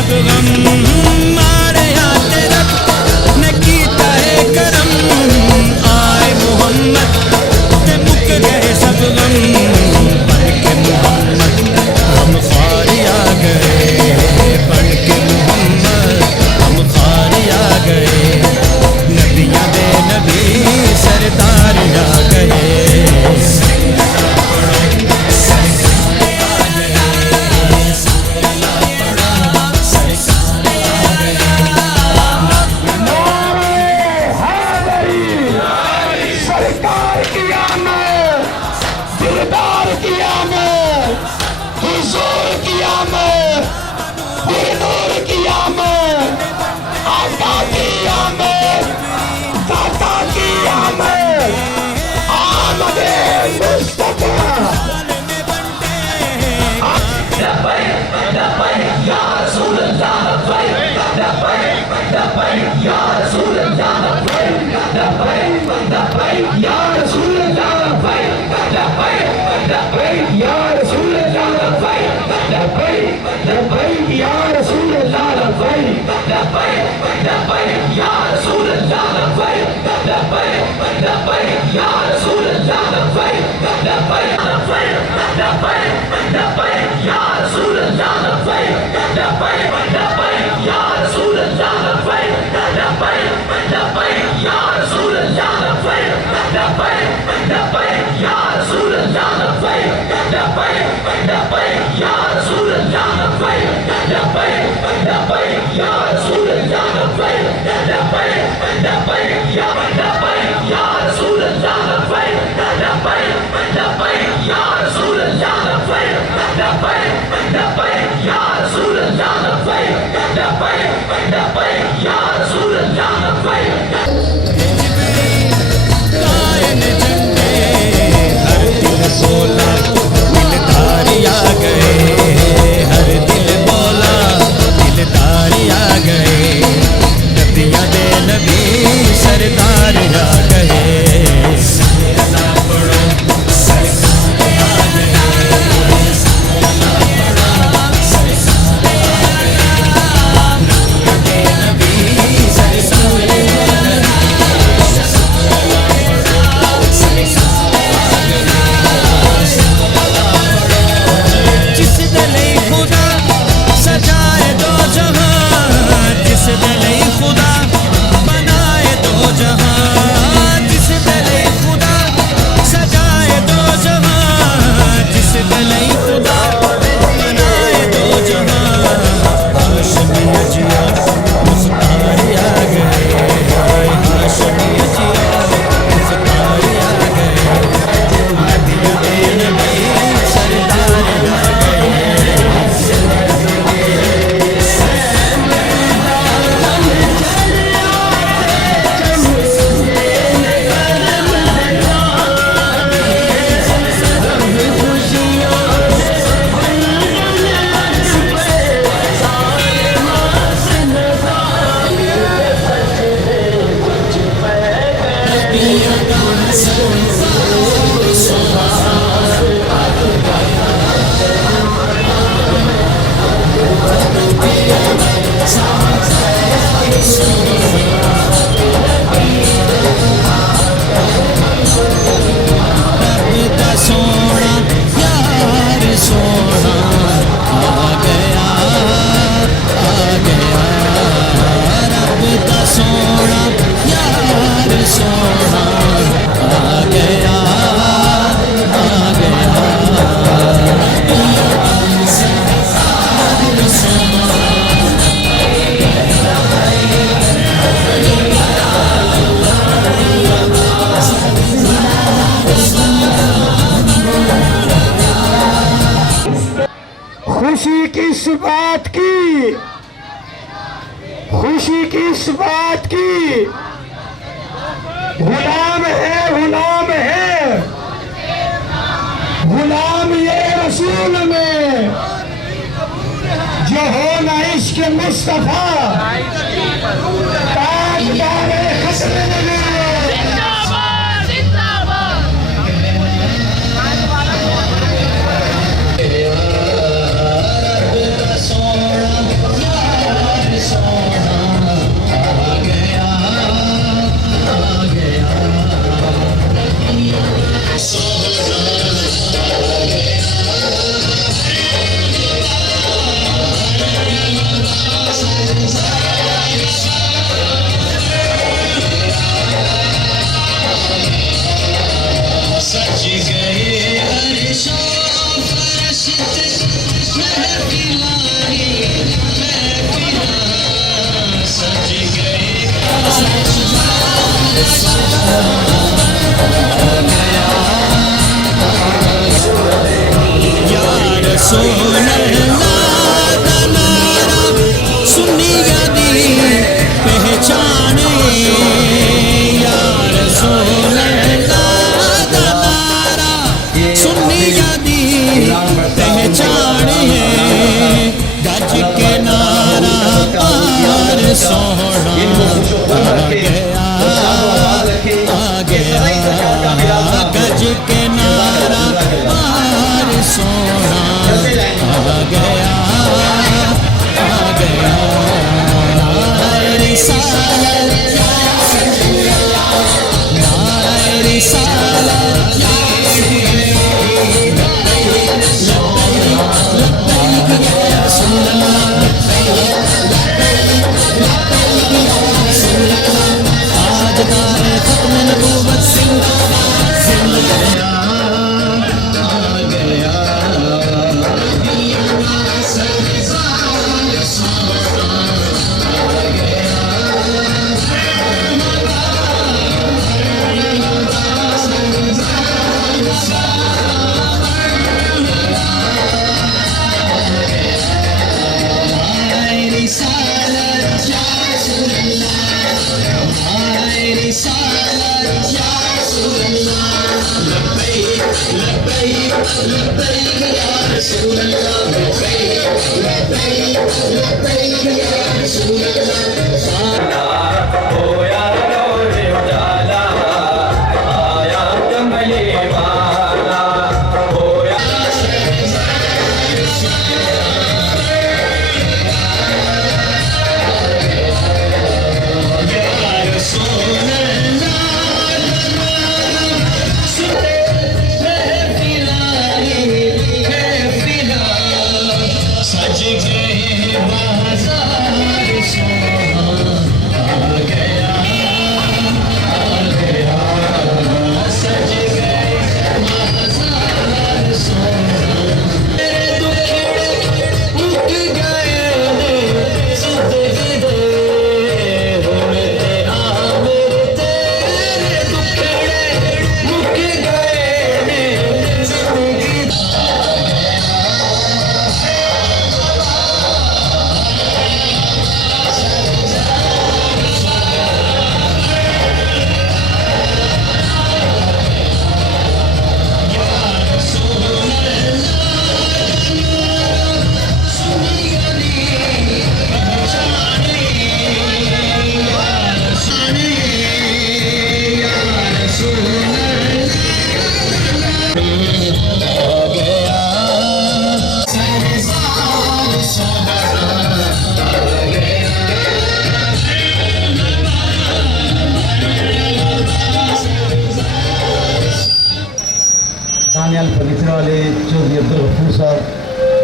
सब गम मारे आते रब ने कीता है करम आए मोहम्मद ते मुक गए सब गम बन के मोहम्मद हम खारी आ गए बन के मोहम्मद हम खारी आ गए नबियां दे नबी सरदार आ गए खुशी किस बात की, खुशी किस बात की, गुलाम है गुलाम ये रसूल में जो हो न इश्क मुस्तफा ताजदारे खत्म नबी। या रसूल अल्लाह दा नारा सुन्नियां दी पहचाने या रसूल अल्लाह दा नारा सुन्नियां दी पहचाने गज के नारा पार सोहना आ गया गज के नारा पार सोना आ गया नारे रिसालत नारे रिसालत आज नारे खत्म नबूवत जिंदाबाद तानियाल पवित्र वाले चौधरी अब्दुल गफूर साहब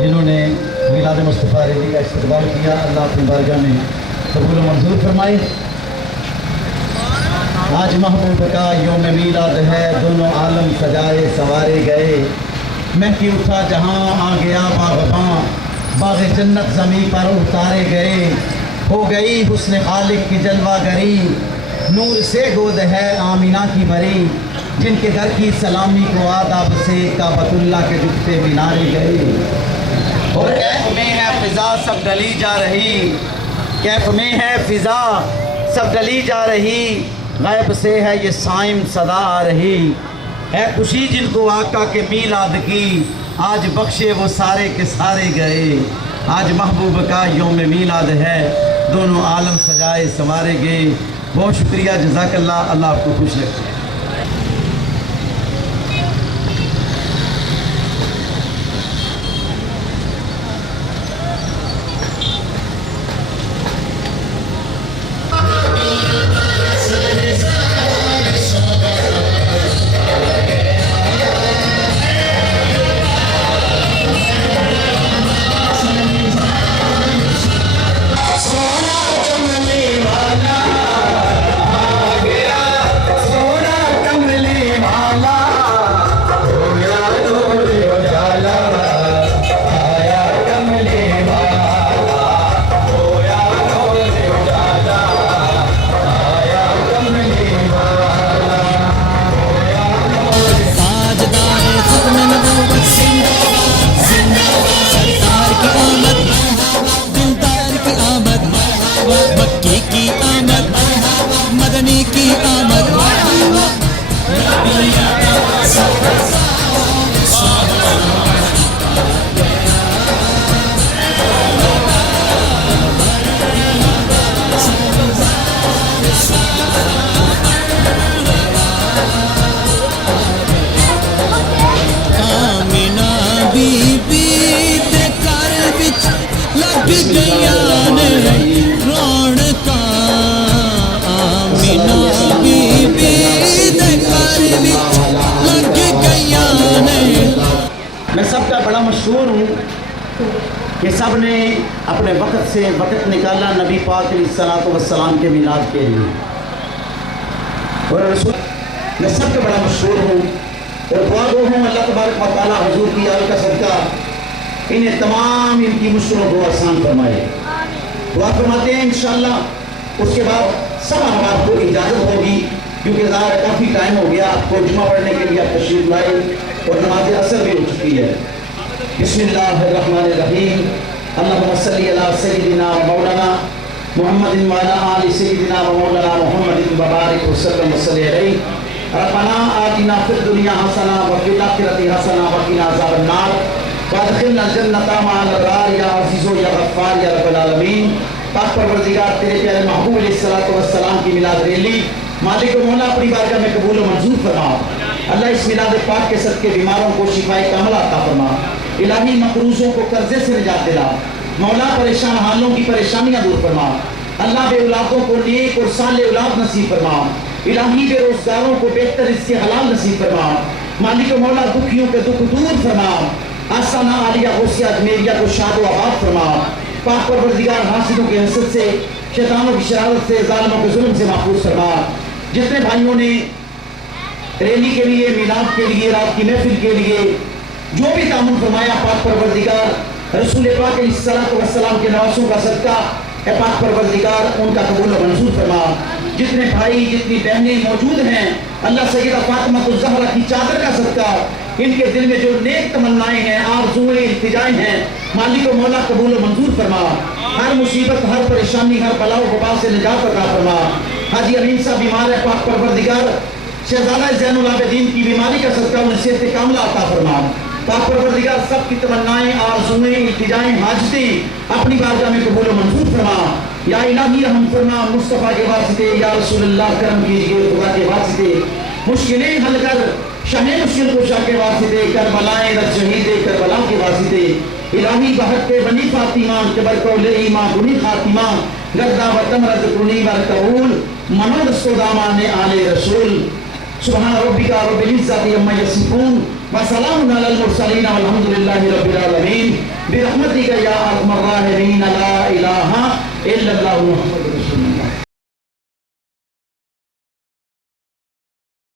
जिन्होंने मिलाद मुस्तफ़ा रैली का इस्तकबाल किया, अल्लाह अपनी बारगाह में कबूल मंजूर फरमाए। आज महबूब का योम मीलाद है, दोनों आलम सजाए सवारे गए। महकी उठा जहाँ आ गया बागबां, बाग जन्नत ज़मीं पर उतारे गए। हो गई हुस्न खालिक की जलवागरी, नूर से गोद है आमीना की भरी। जिनके घर की सलामी को आदाब से काबतुल्लाह के जुत्ते मीनारे गए। और कैफ में है फिजा सब डली जा रही, कैफ में है फिजा सब डली जा रही। गैब से है ये साइम सदा आ रही। है खुशी जिनको आका के मीलाद की, आज बख्शे वो सारे के सारे गए। आज महबूब का योम मीलाद है, दोनों आलम सजाए संवारे गए। बहुत शुक्रिया, जज़ाकल्लाह। अल्लाह आपको खुश रखे। सोना कि सब ने अपने वक़्त से वक़्त निकाला नबी पाक अलैहिस्सलाम के मिलाद के लिए। और रसूल मैं सबके बड़ा मशहूर हूँ और दुआ गो हूँ अल्लाह तबारक व तआला हुजूर की आल का सदका इन्हें तमाम इनकी मुश्किलों को आसान फरमाए। दुआ फरमाते हैं इंशाअल्लाह। उसके बाद सब अहबाब को इजाज़त होगी क्योंकि ज़ाहिर काफ़ी टाइम हो गया, आपको जुमा पढ़ने के लिए आप तशरीफ लाए और नमाज असर भी हो चुकी है। बिस्मिल्लाहिर्रहमानिर्रहीम। अल्लाहुम्मा सल्ली अला सय्यिदिना व मौलाना मुहम्मदिन व अला आलि सय्यिदिना व मौलाना मुहम्मदिन व बारिक वसल्लम व सल्ली अलैहि। रब्बना आतिना फिद दुनिया हसना व फिल आखिरति हसना व क़िना अज़ाबन नार वअदखिलना जन्नता मअल अबरार या अज़ीज़ो या गफ़्फ़ार या रब्बल आलमीन। पाक परवरदिगार तेरे प्यारे महबूब अलैहिस्सलातु वस्सलाम की मिलाद रैली मालिक मौला अपनी बारगाह में कबूल व मंजूर फरमा। अल्लाह इस मिलाद पाक के सदके बीमारों को शिफाए कामिला अता फरमा। इलाही मकरूज़ों को कर्जे से निजात दिला। मौला परेशान हालों की परेशानियां दूर फरमा। अल्लाह बे औलादों को नेक और साले औलाद नसीब फरमा। इलाही बेरोजगारों को बेहतर इसके हलाल नसीब फरमा। मालिक मौला दुखियों के दुख दूर फरमा। आसाना आलिया गौसिया अजमेरिया को शाद व आबाद फरमा। पाक परवरदिगार हासिदों के हसद से, शैतानों की शरारत से, जालिमों के जुल्म से महफूज फरमा। जितने भाइयों ने रैली के लिए, मिलाद के लिए, रात की महफिल के लिए जो भी तामुन फरमाया, पाक परवरदिगार रसूल पाक अलैहिस्सलाम के नवासों का सदका है पाक परवरदिगार उनका कबूल व मंजूर फरमा। जितने भाई जितनी बहनें मौजूद हैं, अल्लाह सय्यदा फातिमा ज़हरा की चादर का सदका इनके दिल में जो नेक तमन्नाएं हैं, आरज़ूएं, इल्तिजाएं हैं, मालिक व मौला कबूल व मंजूर फरमा। हर मुसीबत, हर परेशानी, हर बलाओ वबा से निजात अता फरमा। हाजी अमीन साहब बीमार है, पाक परवरदिगार शहजादा ज़ैनुल आबिदीन की बीमारी का सदका उन्हें सेहत कामिला अता फरमा। पाक परवरदिगार सब की तमन्नाएं, आरज़ूएं, इल्तिजाएं, हाजतें अपनी बारगाह में कबूल व मंजूर फरमा। या इलाही रहम फरमा मुस्तफ़ा के वास्ते, या रसूलुल्लाह करम कीजिए खुदा के वास्ते। मुश्किलें हल कर शाहे मुश्किल कुशा के वास्ते, करबलाए रब शहीद करबला के वास्ते। इलाही बहत्ते बनी फातिमा कबर कौले ईमा बुनी फातिमा गर्दा वतन रद कुनी वर कबूल मनोद सुदामा ने आले रसूल। सुभान रब्बिका रब्बिल इज्जति अम्मा यसिफून व सलामुन अलल मुरसलीन वल्हम्दुलिल्लाहि रब्बिल आलमीन बिरहमतिका या अरहमर राहिमीन ला इलाहा इल्लल्लाहु मुहम्मदुर